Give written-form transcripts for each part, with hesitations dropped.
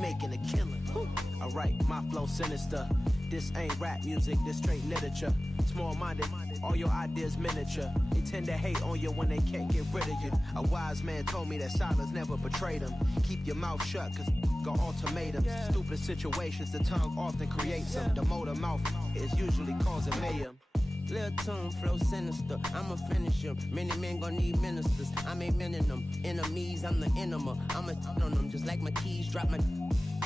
making a killing. Alright, my flow sinister. This ain't rap music, this straight literature. Small-minded, all your ideas miniature. They tend to hate on you when they can't get rid of you. A wise man told me that silence never betrayed him. Keep your mouth shut, cause got ultimatums. Stupid situations, the tongue often creates them. The motor mouth is usually causing mayhem. Lil' tune, flow sinister, I'ma finish him. Many men gon' need ministers, I'm a men in them. Enemies, I'm the enema, I'ma on them. Just like my keys, drop my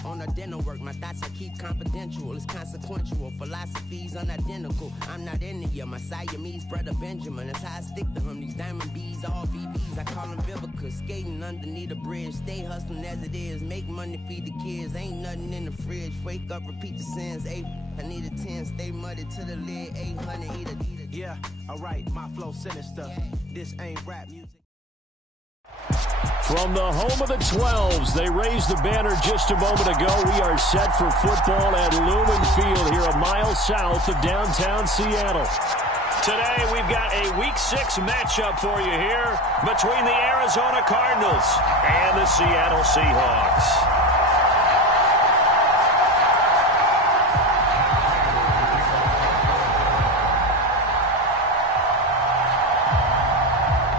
on a dental work. My thoughts I keep confidential, it's consequential. Philosophies unidentical, I'm not in it yet. My Siamese brother Benjamin, that's how I stick to him. These diamond bees, all BBs, I call them Vivica. Skating underneath a bridge, stay hustling as it is. Make money, feed the kids, ain't nothing in the fridge. Wake up, repeat the sins, I need a 10, stay muddy to the lid, 800, eat a. Yeah, alright, my flow sinister. This ain't rap music. From the home of the 12s, they raised the banner just a moment ago. We are set for football at Lumen Field here a mile south of downtown Seattle. Today we've got a Week 6 matchup for you here between the Arizona Cardinals and the Seattle Seahawks.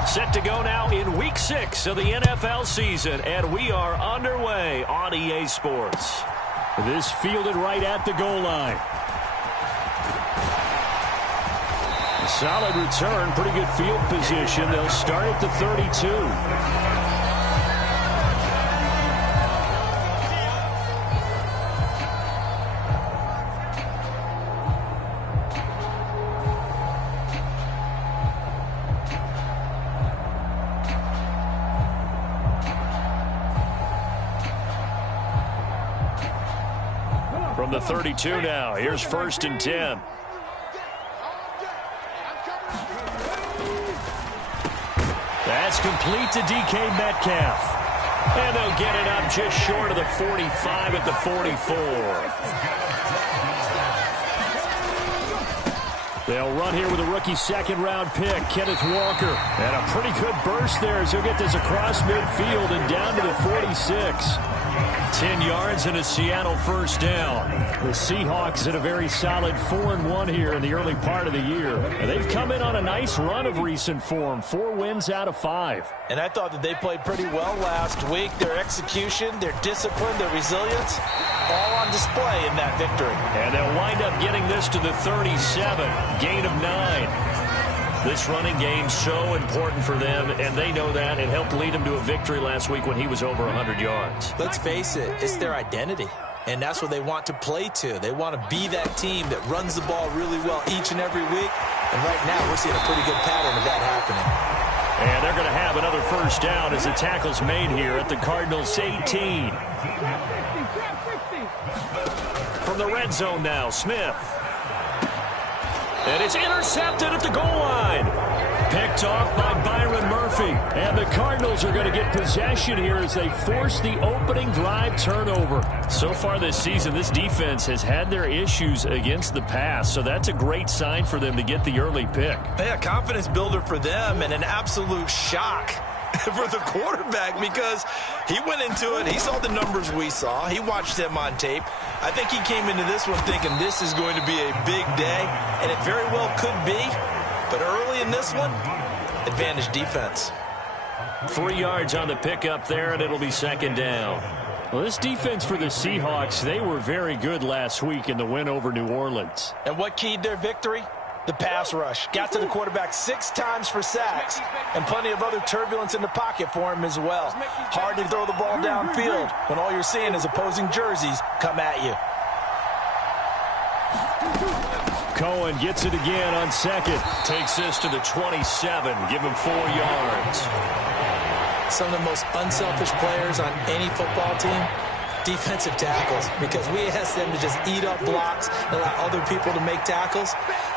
Set to go now in Week 6 of the NFL season, and we are underway on EA Sports. This fielded right at the goal line. A solid return, pretty good field position. They'll start at the 32. From the 32 now, here's 1st and 10. That's complete to DK Metcalf. And they'll get it up just short of the 45 at the 44. They'll run here with a rookie second-round pick, Kenneth Walker. And a pretty good burst there as he'll get this across midfield and down to the 46. 10 yards and a Seattle first down. The Seahawks at a very solid 4-1 here in the early part of the year. And they've come in on a nice run of recent form. 4 wins out of 5. And I thought that they played pretty well last week. Their execution, their discipline, their resilience, all on display in that victory. And they'll wind up getting this to the 37. Gain of 9. This running game so important for them, and they know that. It helped lead them to a victory last week when he was over 100 yards. Let's face it, it's their identity, and that's what they want to play to. They want to be that team that runs the ball really well each and every week, and right now we're seeing a pretty good pattern of that happening. And they're going to have another first down as the tackle's made here at the Cardinals' 18. From the red zone now, Smith. And it's intercepted at the goal line. Picked off by Byron Murphy. And the Cardinals are going to get possession here as they force the opening drive turnover. So far this season, this defense has had their issues against the pass. So that's a great sign for them to get the early pick. Yeah, confidence builder for them and an absolute shock for the quarterback because he went into it. He saw the numbers we saw. He watched them on tape. I think he came into this one thinking this is going to be a big day, and it very well could be. But early in this one, advantage defense. 3 yards on the pickup there, and it'll be second down. Well, this defense for the Seahawks, they were very good last week in the win over New Orleans. And what keyed their victory? The pass rush. Got to the quarterback 6 times for sacks, and plenty of other turbulence in the pocket for him as well. Hard to throw the ball downfield when all you're seeing is opposing jerseys come at you. Cohen gets it again on second. Takes this to the 27. Give him 4 yards. Some of the most unselfish players on any football team, defensive tackles, because we ask them to just eat up blocks and allow other people to make tackles.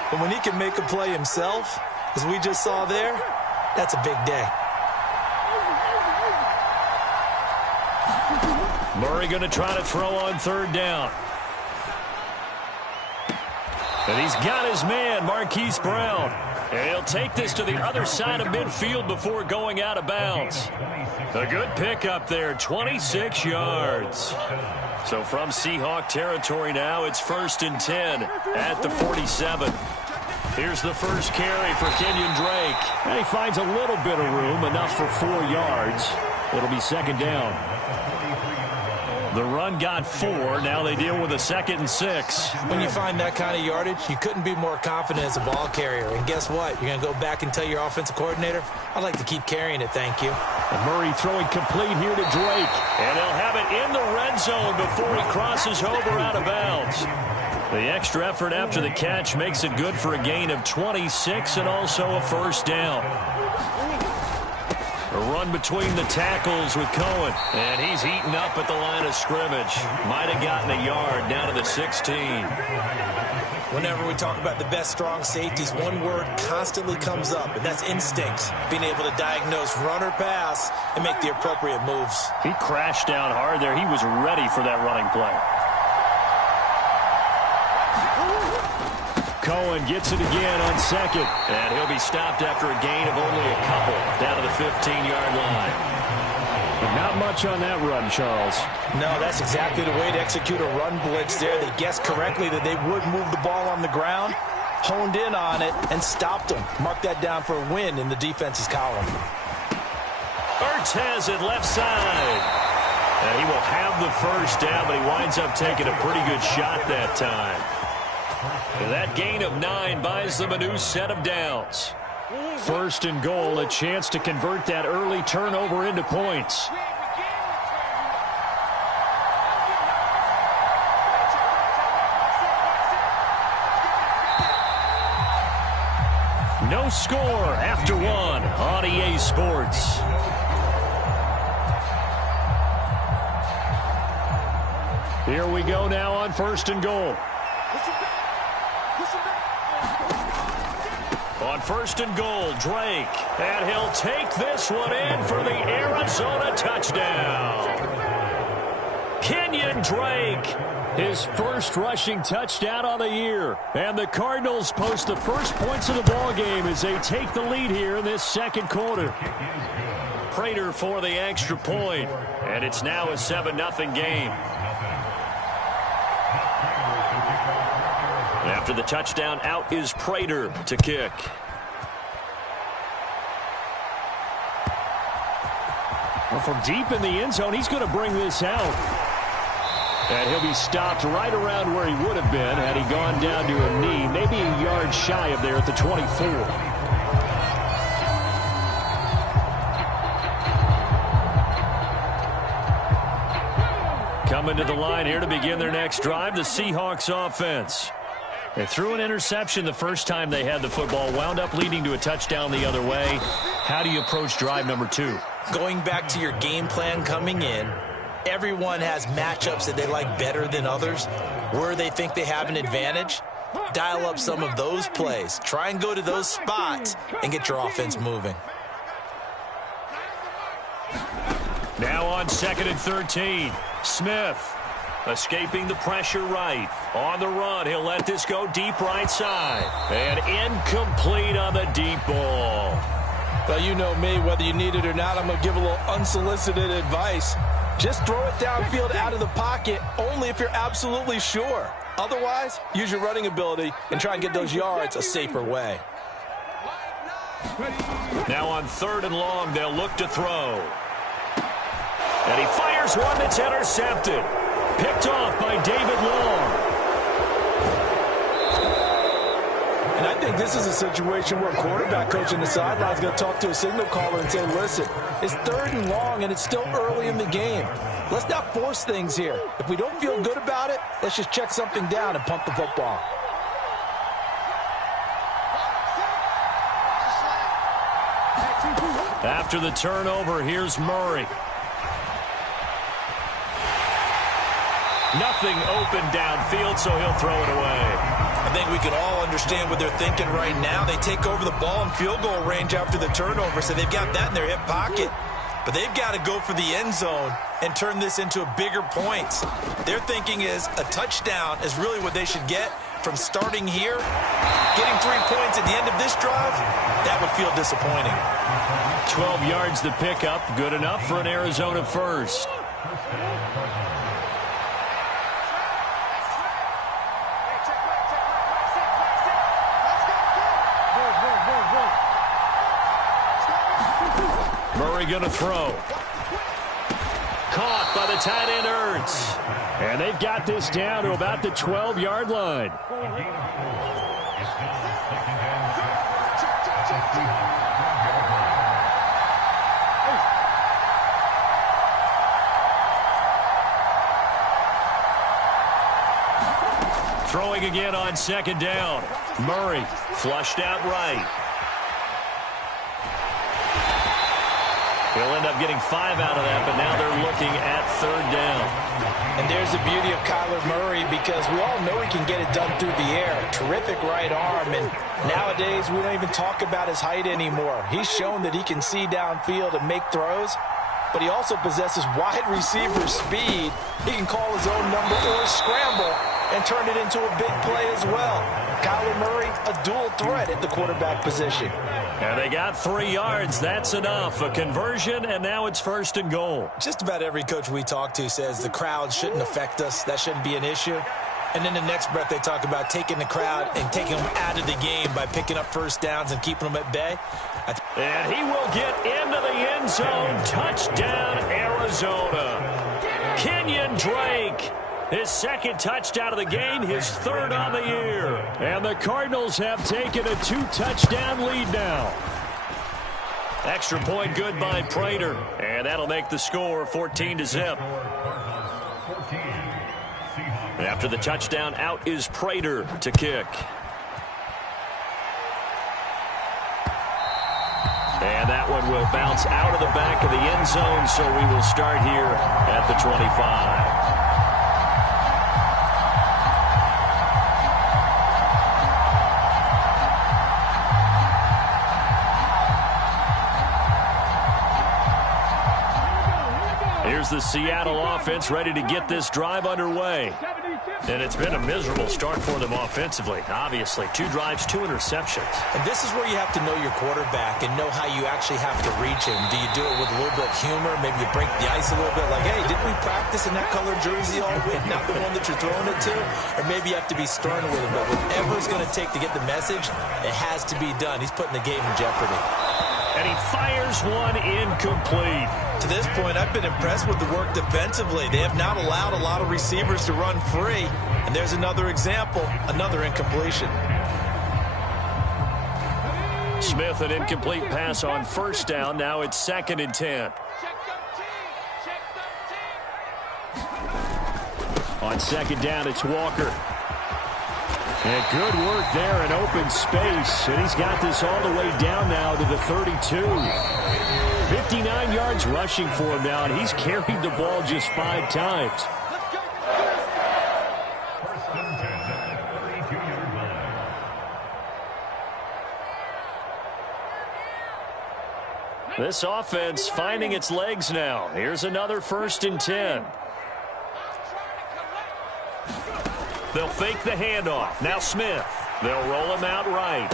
But when he can make a play himself, as we just saw there, that's a big day. Murray going to try to throw on 3rd down. And he's got his man, Marquise Brown. And he'll take this to the other side of midfield before going out of bounds. A good pickup there, 26 yards. So from Seahawk territory now, it's 1st and 10 at the 47. Here's the first carry for Kenyon Drake. And he finds a little bit of room, enough for 4 yards. It'll be 2nd down. The run got 4. Now they deal with a 2nd and 6. When you find that kind of yardage, you couldn't be more confident as a ball carrier. And guess what? You're going to go back and tell your offensive coordinator, I'd like to keep carrying it, thank you. And Murray throwing complete here to Drake. And they'll have it in the red zone before he crosses over out of bounds. The extra effort after the catch makes it good for a gain of 26 and also a 1st down. A run between the tackles with Cohen. And he's eaten up at the line of scrimmage. Might have gotten a yard down to the 16. Whenever we talk about the best strong safeties, one word constantly comes up, and that's instincts. Being able to diagnose run or pass and make the appropriate moves. He crashed down hard there. He was ready for that running play. Cohen gets it again on 2nd. And he'll be stopped after a gain of only a couple down to the 15-yard line. But not much on that run, Charles. No, that's exactly the way to execute a run blitz there. They guessed correctly that they would move the ball on the ground, honed in on it, and stopped them. Mark that down for a win in the defense's column. Ertz has it left side. And he will have the 1st down, but he winds up taking a pretty good shot that time. That gain of 9 buys them a new set of downs. 1st and goal, a chance to convert that early turnover into points. No score after 1 on EA Sports. Here we go now on 1st and goal. On 1st and goal, Drake. And he'll take this one in for the Arizona touchdown. Kenyon Drake. His first rushing touchdown on the year. And the Cardinals post the first points of the ball game as they take the lead here in this 2nd quarter. Prater for the extra point. And it's now a 7-0 game. After the touchdown, out is Prater to kick. Well, from deep in the end zone, he's going to bring this out. And he'll be stopped right around where he would have been had he gone down to a knee, maybe a yard shy of there at the 24. Coming to the line here to begin their next drive, the Seahawks offense. They threw an interception the first time they had the football, wound up leading to a touchdown the other way. How do you approach drive number 2? Going back to your game plan coming in, everyone has matchups that they like better than others. Where they think they have an advantage, dial up some of those plays. Try and go to those spots and get your offense moving. Now on 2nd and 13, Smith. Escaping the pressure right. On the run, he'll let this go deep right side. And incomplete on the deep ball. Well, you know me, whether you need it or not, I'm going to give a little unsolicited advice. Just throw it downfield out of the pocket, only if you're absolutely sure. Otherwise, use your running ability and try and get those yards a safer way. Now on 3rd and long, they'll look to throw. And he fires one that's intercepted. Picked off by David Long. And I think this is a situation where a quarterback coach on the sideline is going to talk to a signal caller and say, listen, it's 3rd and long and it's still early in the game. Let's not force things here. If we don't feel good about it, let's just check something down and punt the football. After the turnover, here's Murray. Nothing open downfield, so he'll throw it away. I think we can all understand what they're thinking right now. They take over the ball in field goal range after the turnover, so they've got that in their hip pocket. But they've got to go for the end zone and turn this into a bigger points. Their thinking is a touchdown is really what they should get from starting here. Getting 3 points at the end of this drive, that would feel disappointing. 12 yards to pick up, good enough for an Arizona first. Murray going to throw. Caught by the tight end, Ertz. And they've got this down to about the 12-yard line. Throwing again on second down. Murray flushed out right. He'll end up getting 5 out of that, but now they're looking at third down. And there's the beauty of Kyler Murray, because we all know he can get it done through the air. Terrific right arm, and nowadays we don't even talk about his height anymore. He's shown that he can see downfield and make throws, but he also possesses wide receiver speed. He can call his own number or scramble and turn it into a big play as well. Kyler Murray, a dual threat at the quarterback position. And they got 3 yards. That's enough. A conversion, and now it's 1st and goal. Just about every coach we talk to says the crowd shouldn't affect us. That shouldn't be an issue. And then the next breath they talk about taking the crowd and taking them out of the game by picking up first downs and keeping them at bay. And he will get into the end zone. Touchdown, Arizona. Kenyon Drake. His 2nd touchdown of the game, his 3rd on the year. And the Cardinals have taken a 2-touchdown lead now. Extra point good by Prater. And that'll make the score 14-0. After the touchdown, out is Prater to kick. And that one will bounce out of the back of the end zone, so we will start here at the 25. Here's the Seattle offense ready to get this drive underway. And it's been a miserable start for them offensively. Obviously, 2 drives, 2 interceptions. And this is where you have to know your quarterback and know how you actually have to reach him. Do you do it with a little bit of humor? Maybe you break the ice a little bit like, hey, didn't we practice in that colored jersey all week? Not the one that you're throwing it to? Or maybe you have to be stern with him. But whatever it's going to take to get the message, it has to be done. He's putting the game in jeopardy. And he fires one incomplete. To this point, I've been impressed with the work defensively. They have not allowed a lot of receivers to run free. And there's another example, another incompletion. Smith, an incomplete pass on 1st down. Now it's 2nd and 10. On 2nd down, it's Walker. And good work there in open space. And he's got this all the way down now to the 32. 59 yards rushing for him now, and he's carried the ball just 5 times. This offense finding its legs now. Here's another 1st and 10. They'll fake the handoff. Now Smith. They'll roll him out right.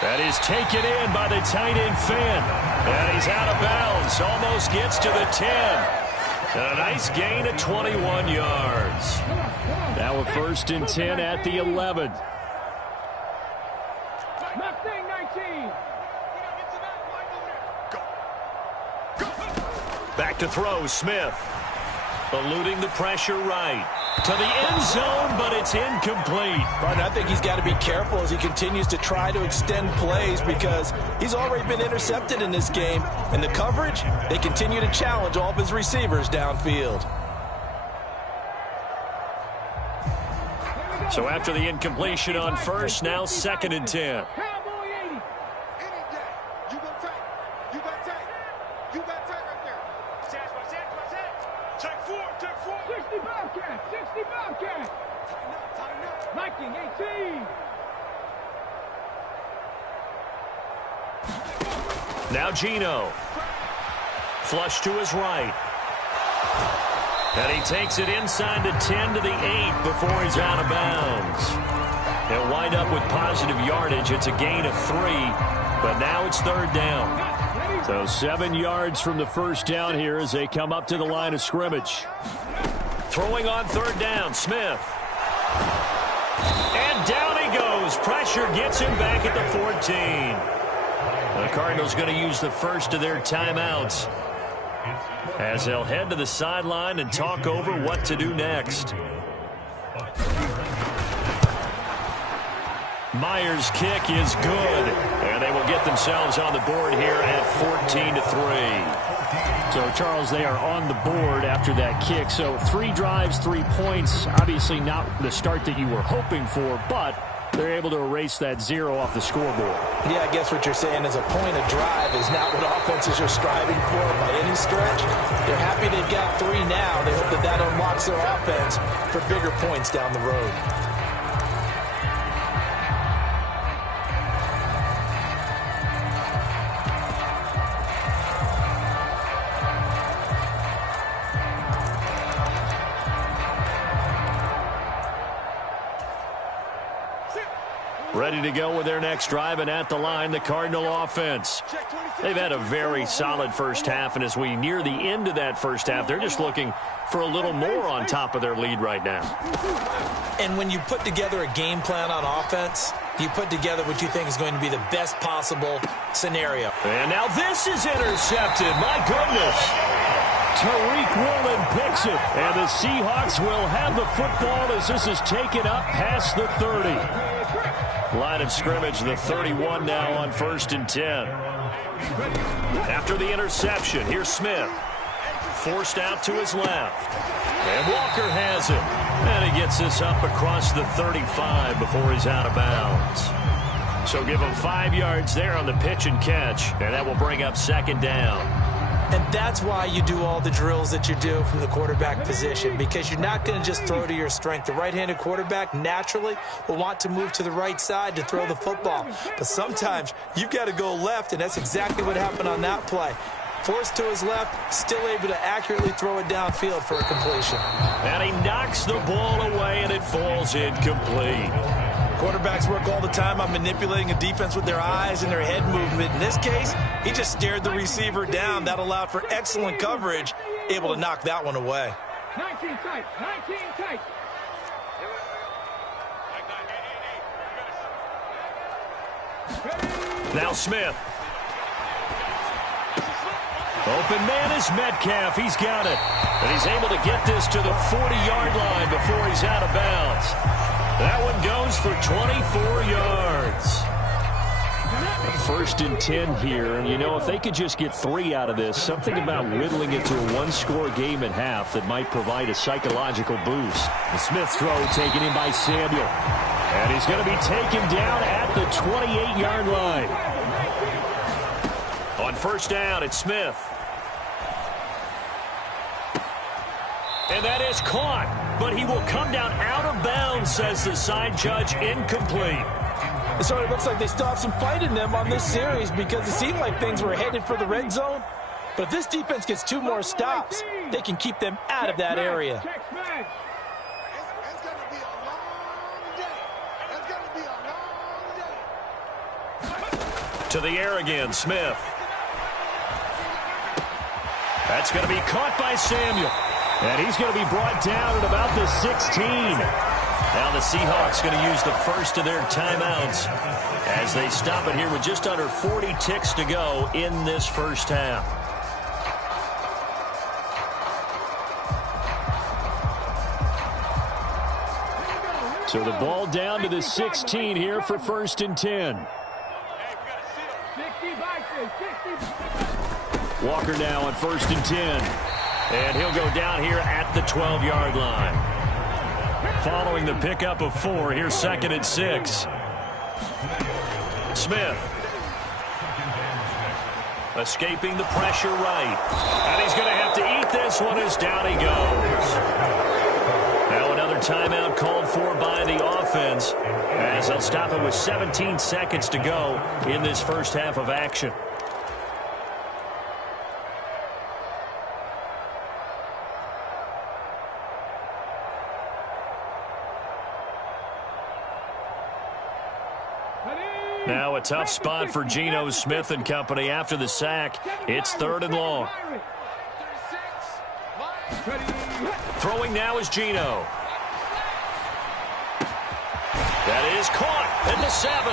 That is taken in by the tight end Finn. And he's out of bounds. Almost gets to the 10. And a nice gain of 21 yards. Now a 1st and 10 at the 11. Back to throw, Smith. Eluding the pressure right. To the end zone, but it's incomplete. But I think he's got to be careful as he continues to try to extend plays, because he's already been intercepted in this game. And the coverage, they continue to challenge all of his receivers downfield. So after the incompletion on 1st, now 2nd and 10. Now Geno. Flush to his right. And he takes it inside the 10 to the 8 before he's out of bounds. He'll wind up with positive yardage. It's a gain of 3, but now it's 3rd down. So 7 yards from the 1st down here as they come up to the line of scrimmage. Throwing on 3rd down, Smith. And down he goes. Pressure gets him back at the 14. The Cardinals going to use the first of their timeouts as they'll head to the sideline and talk over what to do next. Myers' kick is good, and they will get themselves on the board here at 14-3. So, Charles, they are on the board after that kick. So 3 drives, 3 points. Obviously not the start that you were hoping for, but they're able to erase that 0 off the scoreboard. Yeah, I guess what you're saying is a point of drive is not what offenses are striving for by any stretch. They're happy they've got 3 now. They hope that that unlocks their offense for bigger points down the road. Ready to go with their next drive, and at the line, the Cardinal offense. They've had a very solid first half, and as we near the end of that first half, they're just looking for a little more on top of their lead right now. And when you put together a game plan on offense, you put together what you think is going to be the best possible scenario. And now this is intercepted. My goodness. Tariq Woolen picks it, and the Seahawks will have the football as this is taken up past the 30. Line of scrimmage, the 31 now on 1st and 10. After the interception, here's Smith. Forced out to his left. And Walker has it. And he gets this up across the 35 before he's out of bounds. So give him 5 yards there on the pitch and catch, and that will bring up 2nd down. And that's why you do all the drills that you do from the quarterback position, because you're not going to just throw to your strength. The right-handed quarterback naturally will want to move to the right side to throw the football. But sometimes you've got to go left, and that's exactly what happened on that play. Forced to his left, still able to accurately throw it downfield for a completion. And he knocks the ball away, and it falls incomplete. Quarterbacks work all the time on manipulating a defense with their eyes and their head movement. In this case, he just stared the receiver down. That allowed for excellent coverage, able to knock that one away. 19 tight, 19 tight. Now Smith. Open man is Metcalf. He's got it. And he's able to get this to the 40-yard line before he's out of bounds. That one goes for 24 yards. 1st and 10 here. And, you know, if they could just get 3 out of this, something about whittling it to a 1-score game at half that might provide a psychological boost. The Smith throw taken in by Samuel. And he's going to be taken down at the 28-yard line. On 1st down, it's Smith. And that is caught, but he will come down out of bounds, says the side judge, incomplete. So it looks like they still have some fight in them on this series because it seemed like things were headed for the red zone. But if this defense gets 2 more stops, they can keep them out of that area. It's going to be a long day. To the air again, Smith. That's going to be caught by Samuel. And he's going to be brought down at about the 16. Now the Seahawks going to use the first of their timeouts as they stop it here with just under 40 ticks to go in this first half. So the ball down to the 16 here for 1st and 10. Walker now on 1st and 10. And he'll go down here at the 12-yard line. Following the pickup of 4, here's 2nd and 6. Smith. Escaping the pressure right. And he's going to have to eat this one as down he goes. Now another timeout called for by the offense as they'll stop it with 17 seconds to go in this first half of action. Now a tough spot for Geno Smith and company after the sack. It's 3rd and long. Throwing now is Geno. That is caught at the 7.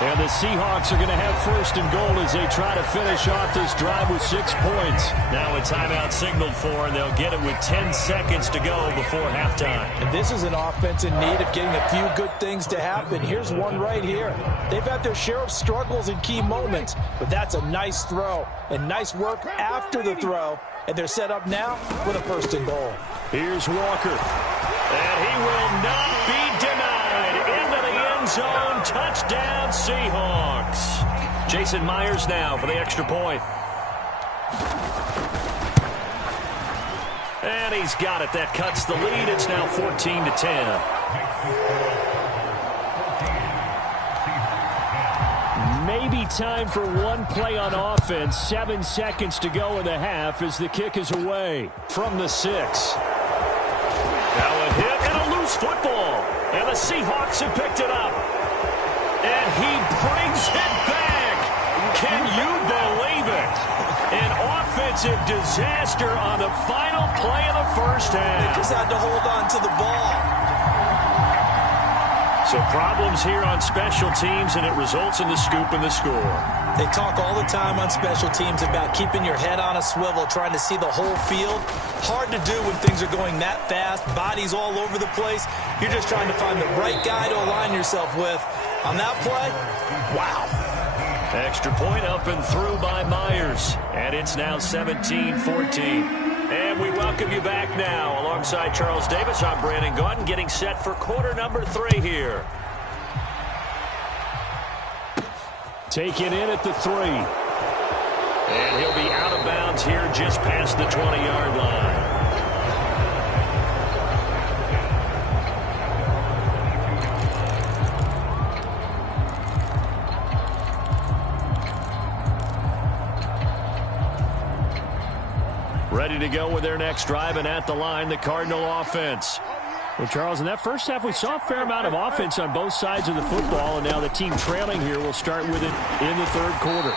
And the Seahawks are going to have first and goal as they try to finish off this drive with 6 points. Now a timeout signaled for, and they'll get it with 10 seconds to go before halftime. And this is an offense in need of getting a few good things to happen. Here's one right here. They've had their share of struggles in key moments, but that's a nice throw and nice work after the throw. And they're set up now with a first and goal. Here's Walker. And he will not be denied. Into the end zone. Touchdown, Seahawks. Jason Myers now for the extra point. And he's got it. That cuts the lead. It's now 14-10. Maybe time for one play on offense. 7 seconds to go in the half as the kick is away from the 6. Now a hit and a loose football. And the Seahawks have picked it up. And he brings it back. Can you believe it? An offensive disaster on the final play of the first half. They just had to hold on to the ball. So problems here on special teams, and it results in the scoop and the score. They talk all the time on special teams about keeping your head on a swivel, trying to see the whole field. Hard to do when things are going that fast, bodies all over the place. You're just trying to find the right guy to align yourself with. On that play, wow. Extra point up and through by Myers. And it's now 17-14. And we welcome you back now. Alongside Charles Davis, I'm Brandon Gaudin, getting set for quarter number 3 here. Taken in at the 3. And he'll be out of bounds here just past the 20-yard line. Ready to go with their next drive, and at the line, the Cardinal offense. Well, Charles, in that first half, we saw a fair amount of offense on both sides of the football, and now the team trailing here will start with it in the third quarter.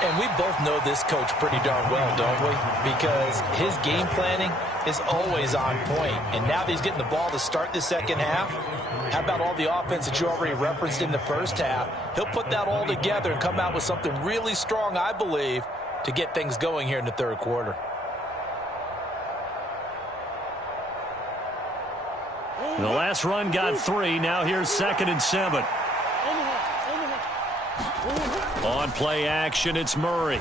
And we both know this coach pretty darn well, don't we? Because his game planning is always on point. And now that he's getting the ball to start the second half, how about all the offense that you already referenced in the first half? He'll put that all together and come out with something really strong, I believe, to get things going here in the third quarter. The last run got 3. Now here's 2nd and 7. On play action, it's Murray.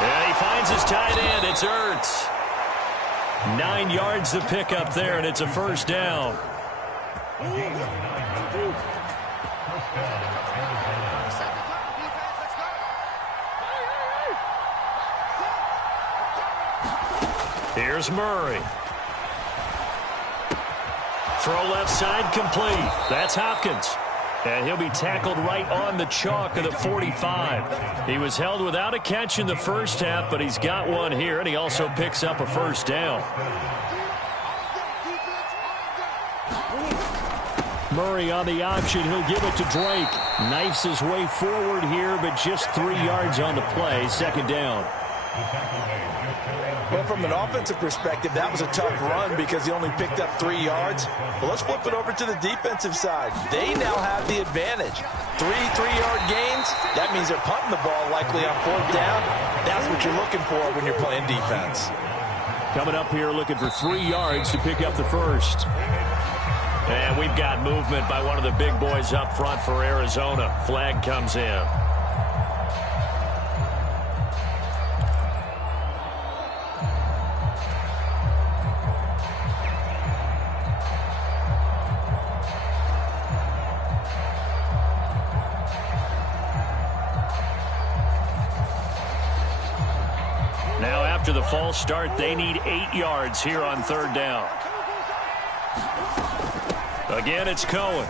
And he finds his tight end. It's Ertz. 9 yards to pick up there, and it's a first down. Here's Murray. Throw left side complete. That's Hopkins. And he'll be tackled right on the chalk of the 45. He was held without a catch in the first half, but he's got one here, and he also picks up a first down. Murray on the option. He'll give it to Drake. Knifes his way forward here, but just 3 yards on the play. Second down. Well, from an offensive perspective, that was a tough run because he only picked up 3 yards. Well, let's flip it over to the defensive side. They now have the advantage. 3 3-yard gains, that means they're punting the ball likely on 4th down. That's what you're looking for when you're playing defense. Coming up here looking for 3 yards to pick up the first. And we've got movement by one of the big boys up front for Arizona. Flag comes in. Now after the false start, they need 8 yards here on 3rd down. Again, it's Cohen.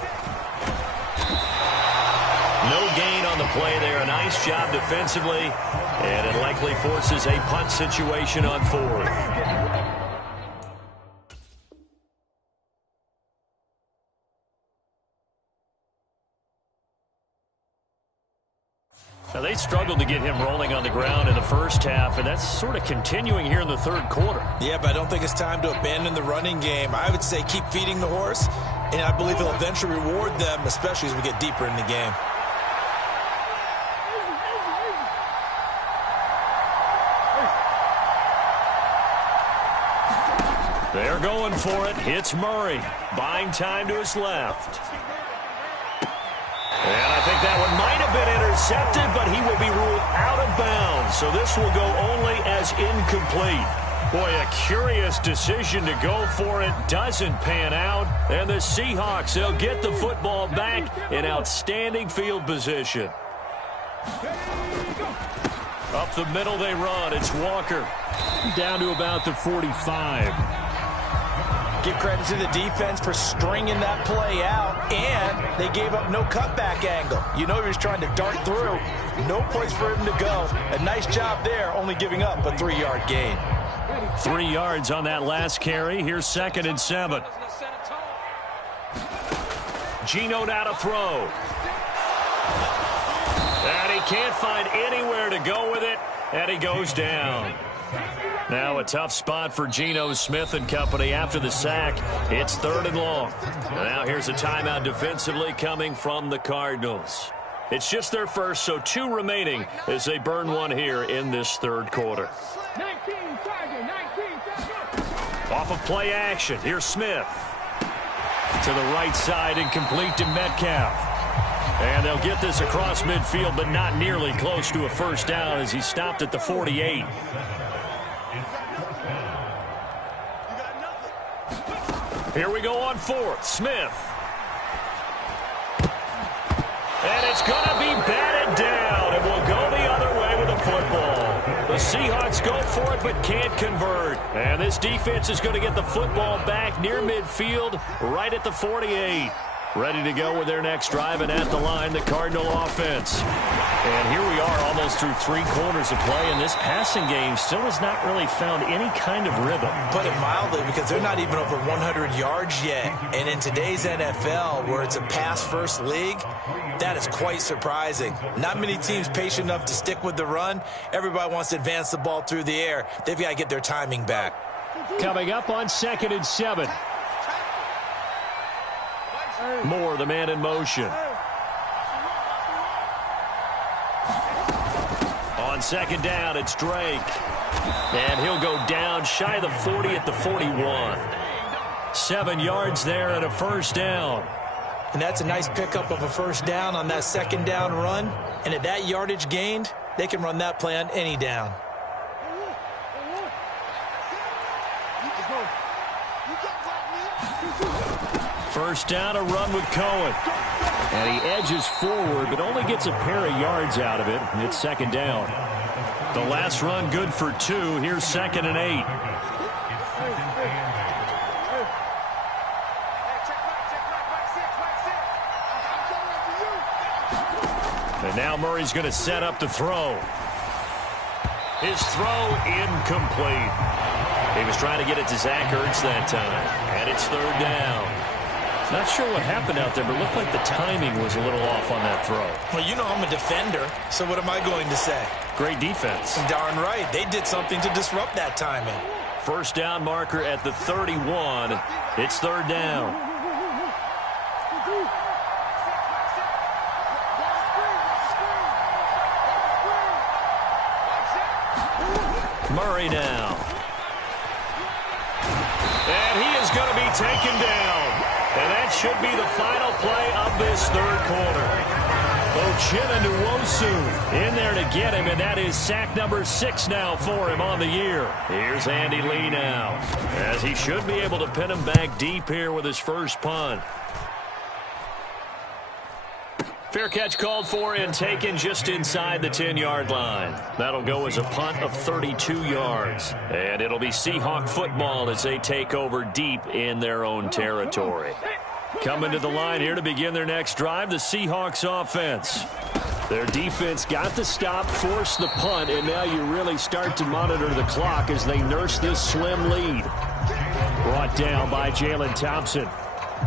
No gain on the play there. A nice job defensively, and it likely forces a punt situation on 4th. Now, they struggled to get him rolling on the ground in the first half, and that's sort of continuing here in the third quarter. Yeah, but I don't think it's time to abandon the running game. I would say keep feeding the horse. And I believe he'll eventually reward them, especially as we get deeper in the game. They're going for it. It's Murray. Buying time to his left. And I think that one might have been intercepted, but he will be ruled out of bounds. So this will go only as incomplete. Boy, a curious decision to go for it. Doesn't pan out. And the Seahawks, they'll get the football back in outstanding field position. Up the middle they run. It's Walker. Down to about the 45. Give credit to the defense for stringing that play out, and they gave up no cutback angle. You know he was trying to dart through. No place for him to go. A nice job there, only giving up a 3-yard gain. 3 yards on that last carry. Here's 2nd and 7. Geno now to throw. And he can't find anywhere to go with it, and he goes down. Now a tough spot for Geno Smith and company after the sack. It's 3rd and long. Now here's a timeout defensively coming from the Cardinals. It's just their first, so 2 remaining as they burn one here in this 3rd quarter. 19, Tiger, 19, Tiger. Off of play action, here's Smith. To the right side and complete to Metcalf. And they'll get this across midfield, but not nearly close to a first down as he stopped at the 48. Here we go on 4th. Smith. And it's going to be batted down, and we'll go the other way with the football. The Seahawks go for it but can't convert. And this defense is going to get the football back near midfield, right at the 48. Ready to go with their next drive, and at the line, the Cardinal offense. And here we are almost through 3 quarters of play, and this passing game still has not really found any kind of rhythm. Put it mildly, because they're not even over 100 yards yet. And in today's NFL, where it's a pass-first league, that is quite surprising. Not many teams patient enough to stick with the run. Everybody wants to advance the ball through the air. They've got to get their timing back. Coming up on 2nd and 7. Moore, the man in motion. On 2nd down, it's Drake. And he'll go down shy of the 40 at the 41. 7 yards there and a first down. And that's a nice pickup of a first down on that 2nd down run. And at that yardage gained, they can run that play on any down. First down, a run with Cohen. And he edges forward, but only gets a pair of yards out of it. And it's 2nd down. The last run good for 2. Here's 2nd and 8. And now Murray's going to set up the throw. His throw incomplete. He was trying to get it to Zach Ertz that time. And it's 3rd down. Not sure what happened out there, but it looked like the timing was a little off on that throw. Well, you know I'm a defender, so what am I going to say? Great defense. Darn right. They did something to disrupt that timing. First down marker at the 31. It's 3rd down. Murray now. And he is going to be taken down. And that should be the final play of this 3rd quarter. Uchenna Nwosu in there to get him, and that is sack number 6 now for him on the year. Here's Andy Lee now, as he should be able to pin him back deep here with his first punt. Fair catch called for and taken just inside the 10-yard line. That'll go as a punt of 32 yards. And it'll be Seahawk football as they take over deep in their own territory. Coming to the line here to begin their next drive, the Seahawks offense. Their defense got the stop, forced the punt, and now you really start to monitor the clock as they nurse this slim lead. Brought down by Jalen Thompson.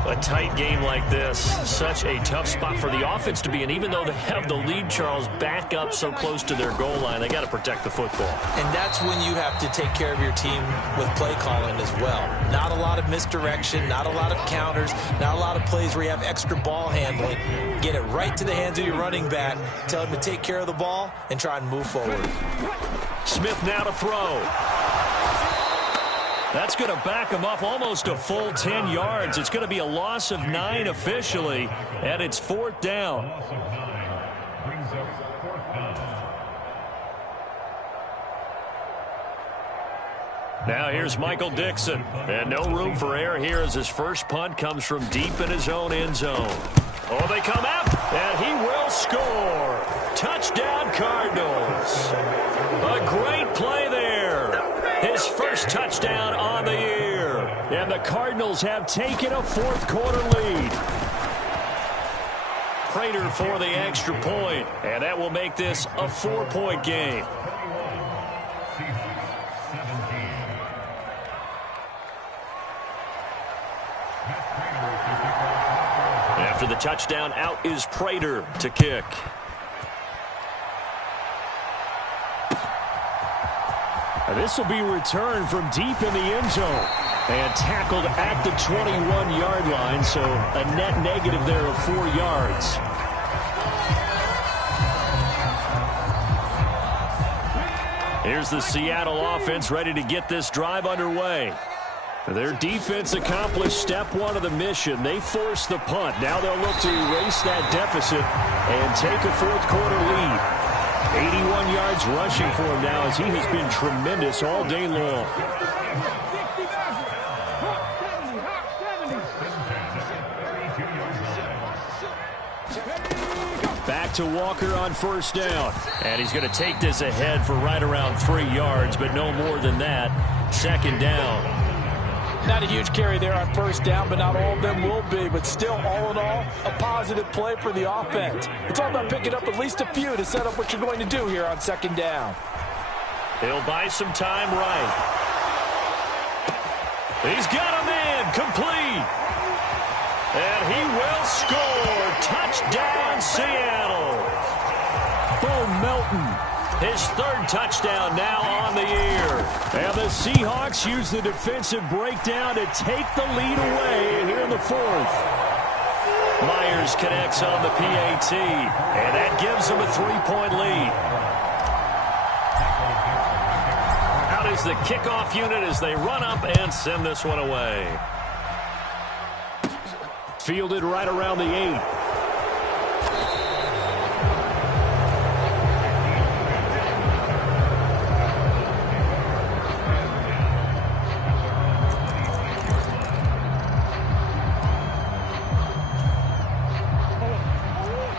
A tight game like this, such a tough spot for the offense to be in. Even though they have the lead, Charles, back up so close to their goal line, they got to protect the football. And that's when you have to take care of your team with play calling as well. Not a lot of misdirection, not a lot of counters, not a lot of plays where you have extra ball handling. Get it right to the hands of your running back, tell him to take care of the ball, and try and move forward. Smith now to throw. That's going to back him up almost a full 10 yards. It's going to be a loss of 9 officially, and it's 4th down. Now here's Michael Dixon, and no room for error here as his first punt comes from deep in his own end zone. Oh, they come out, and he will score. Touchdown, Cardinals. A great play there. His first touchdown on the year. And the Cardinals have taken a fourth-quarter lead. Prater for the extra point, and that will make this a 4-point game. After the touchdown, out is Prater to kick. This will be returned from deep in the end zone and tackled at the 21-yard line, so a net negative there of 4 yards. Here's the Seattle offense ready to get this drive underway. Their defense accomplished step 1 of the mission. They forced the punt. Now they'll look to erase that deficit and take a fourth-quarter lead. 81 yards rushing for him now as he has been tremendous all day long. Back to Walker on first down. And he's going to take this ahead for right around 3 yards, but no more than that. 2nd down. Not a huge carry there on first down, but not all of them will be. But still, all in all, a positive play for the offense. It's all about picking up at least a few to set up what you're going to do here on 2nd down. He'll buy some time right. He's got a man complete. And he will score. Touchdown, Seattle. Bo Melton. His 3rd touchdown now on the year. And the Seahawks use the defensive breakdown to take the lead away here in the 4th. Myers connects on the PAT, and that gives them a 3-point lead. Out is the kickoff unit as they run up and send this one away. Fielded right around the 8.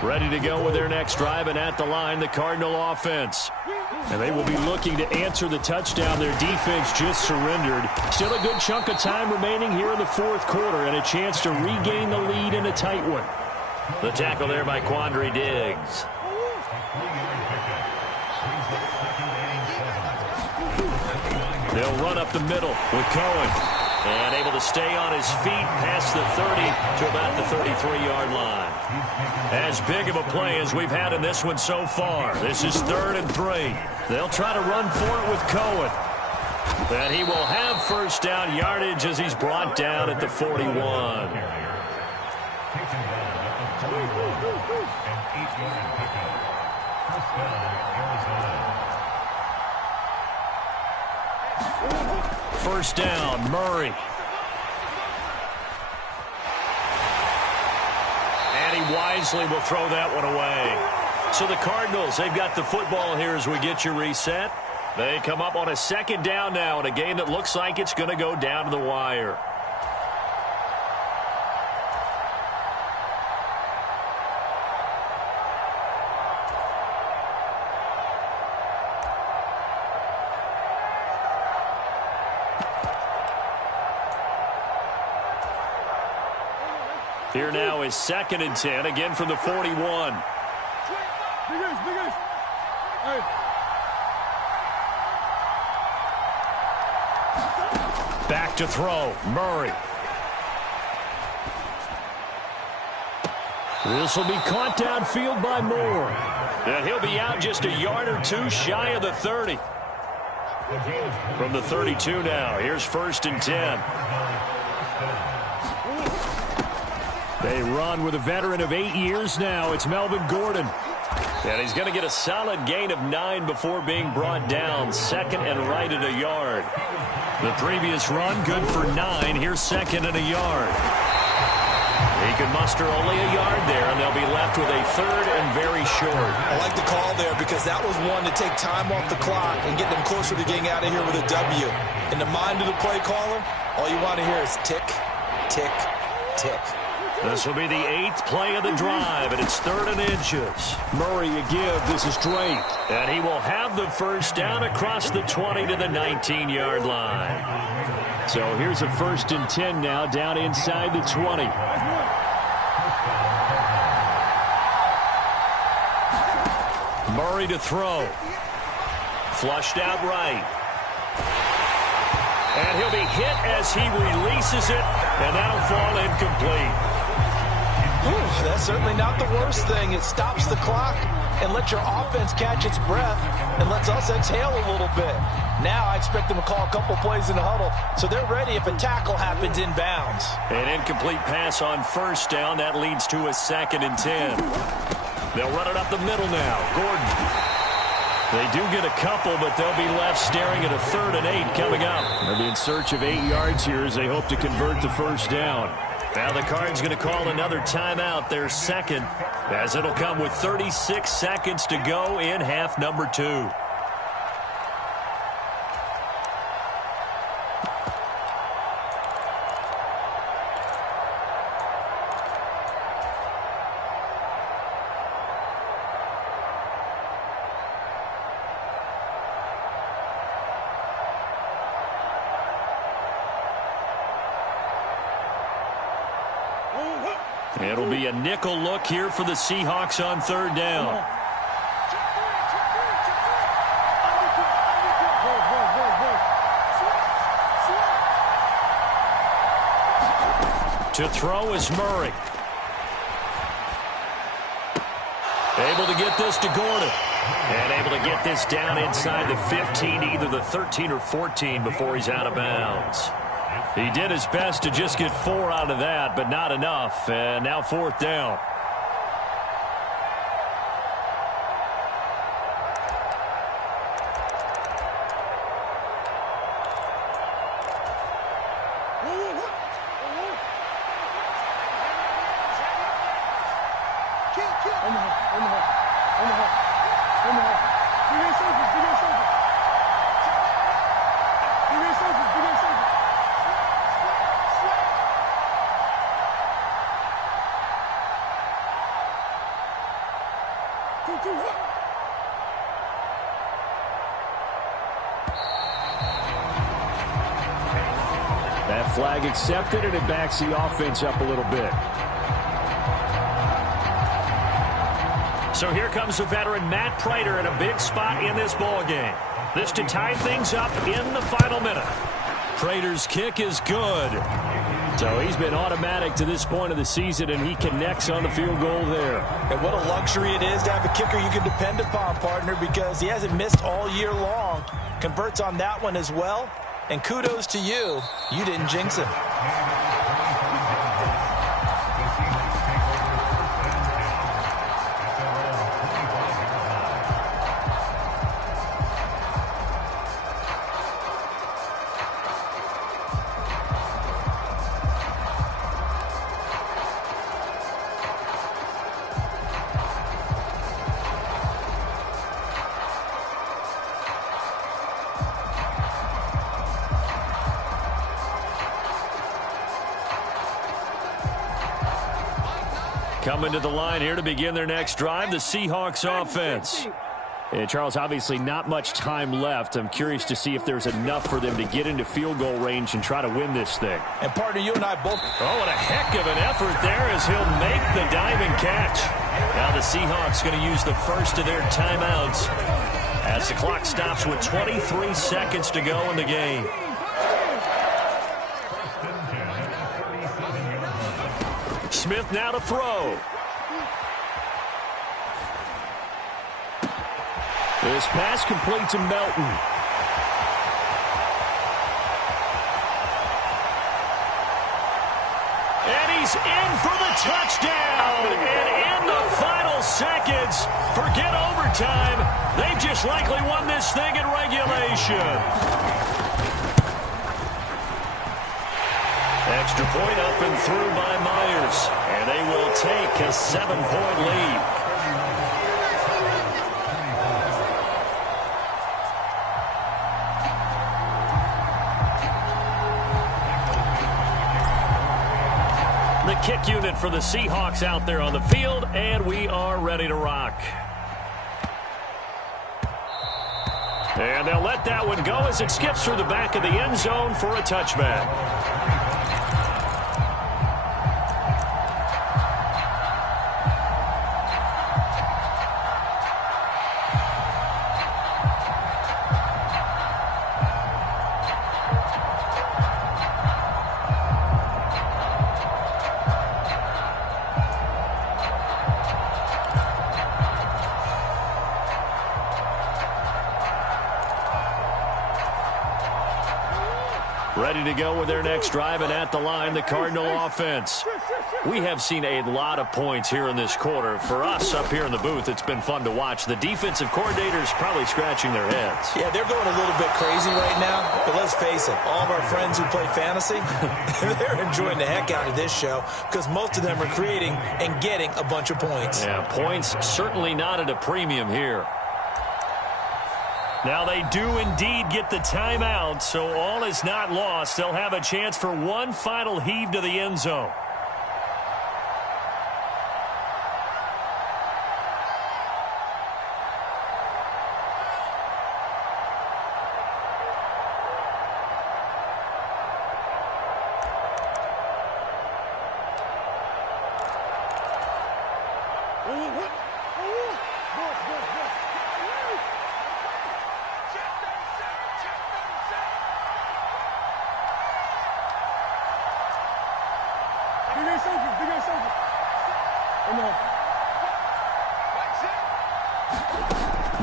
Ready to go with their next drive, and at the line, the Cardinal offense. And they will be looking to answer the touchdown their defense just surrendered. Still a good chunk of time remaining here in the 4th quarter, and a chance to regain the lead in a tight one. The tackle there by Quandre Diggs. They'll run up the middle with Cohen. And able to stay on his feet past the 30 to about the 33-yard line. As big of a play as we've had in this one so far. This is 3rd and 3. They'll try to run for it with Cohen. And he will have first down yardage as he's brought down at the 41. First down, Murray. And he wisely will throw that one away. So the Cardinals, they've got the football here as we get you reset. They come up on a 2nd down now in a game that looks like it's going to go down to the wire. Here now is 2nd and 10, again from the 41. Back to throw, Murray. This will be caught downfield by Moore. And he'll be out just a yard or two shy of the 30. From the 32 now, here's 1st and 10. They run with a veteran of 8 years now. It's Melvin Gordon. And he's going to get a solid gain of 9 before being brought down. 2nd and right at a yard. The previous run good for 9. Here's 2nd and a yard. He can muster only a yard there, and they'll be left with a 3rd and very short. I like the call there because that was one to take time off the clock and get them closer to getting out of here with a W. In the mind of the play caller, all you want to hear is tick, tick, tick. This will be the 8th play of the drive, and it's 3rd and inches. Murray a give. This is Drake. And he will have the first down across the 20 to the 19-yard line. So here's a 1st and 10 now down inside the 20. Murray to throw. Flushed out right. And he'll be hit as he releases it, and that'll fall incomplete. That's certainly not the worst thing. It stops the clock and lets your offense catch its breath and lets us exhale a little bit. Now I expect them to call a couple plays in the huddle so they're ready if a tackle happens inbounds. An incomplete pass on 1st down. That leads to a 2nd and 10. They'll run it up the middle now. Gordon. They do get a couple, but they'll be left staring at a 3rd and 8 coming up. They'll be in search of 8 yards here as they hope to convert the 1st down. Now the Cards going to call another timeout, their 2nd, as it'll come with 36 seconds to go in half number 2. It'll be a nickel look here for the Seahawks on 3rd down. To throw is Murray. Able to get this to Gordon. And able to get this down inside the 15, either the 13 or 14 before he's out of bounds. He did his best to just get 4 out of that, but not enough. And now 4th down. That flag accepted, and it backs the offense up a little bit. So here comes the veteran Matt Prater in a big spot in this ball game. This to tie things up in the final minute. Prater's kick is good. So he's been automatic to this point of the season, and he connects on the field goal there. And what a luxury it is to have a kicker you can depend upon, partner, because he hasn't missed all year long. Converts on that one as well. And kudos to you. You didn't jinx him. Coming to the line here to begin their next drive, the Seahawks offense. And Charles, obviously not much time left. I'm curious to see if there's enough for them to get into field goal range and try to win this thing. And partner, you and I both. Oh, what a heck of an effort there as he'll make the diving catch. Now the Seahawks going to use the first of their timeouts as the clock stops with 23 seconds to go in the game. Smith now to throw. This pass complete to Melton. And he's in for the touchdown. And in the final seconds, forget overtime. They've just likely won this thing in regulation. Extra point up and through by Myers. And they will take a 7-point lead. The kick unit for the Seahawks out there on the field, and we are ready to rock. And they'll let that one go as it skips through the back of the end zone for a touchback. Ready to go with their next drive, and at the line, the Cardinal offense. We have seen a lot of points here in this quarter. For us up here in the booth, it's been fun to watch. The defensive coordinators probably scratching their heads. Yeah, they're going a little bit crazy right now, but let's face it, all of our friends who play fantasy, they're enjoying the heck out of this show because most of them are creating and getting a bunch of points. Yeah, points certainly not at a premium here. Now they do indeed get the timeout, so all is not lost. They'll have a chance for one final heave to the end zone.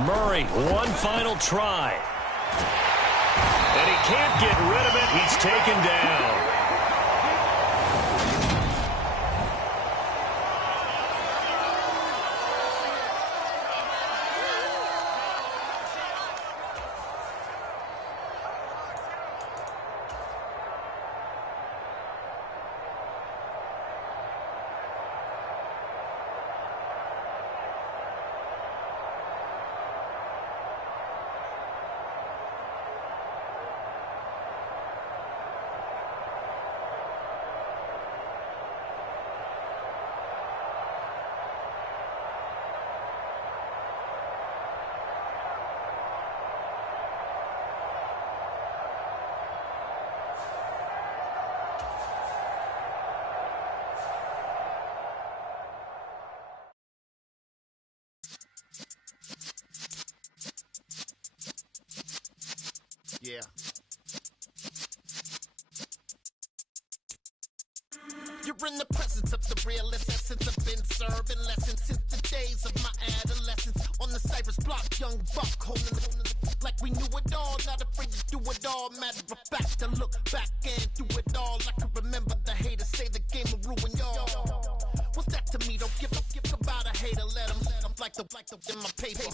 Murray, one final try. And he can't get rid of it. He's taken down. Yeah. You're in the presence of the realest essence. I've been serving lessons since the days of my adolescence. On the Cypress block, young buck holding it like we knew it all. Not afraid to do it all. Matter of fact, to look back and do it all. I can remember the haters say the game will ruin y'all. What's that to me? Don't give about a hater. Let them like the in my paper.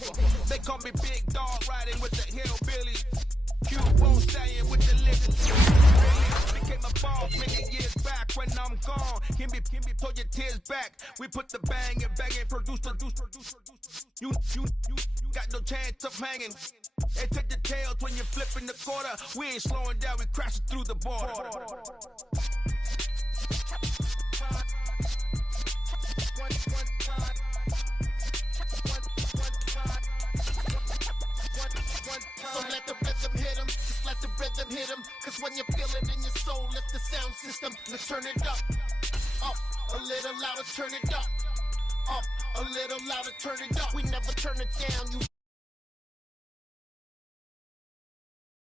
They call me Big Dog, riding with the hillbilly. You won't say it with the lyrics. Really became a ball many years back when I'm gone. Can be pull your tears back. We put the bang and produce. You got no chance of hanging. And take the tails when you're flipping the quarter. We ain't slowing down, we crashing through the border. So let the rhythm hit him, just let the rhythm hit him. Cause when you feel it in your soul, lift the sound system. Let's turn it up, a little louder, turn it up, a little louder, turn it up. We never turn it down, you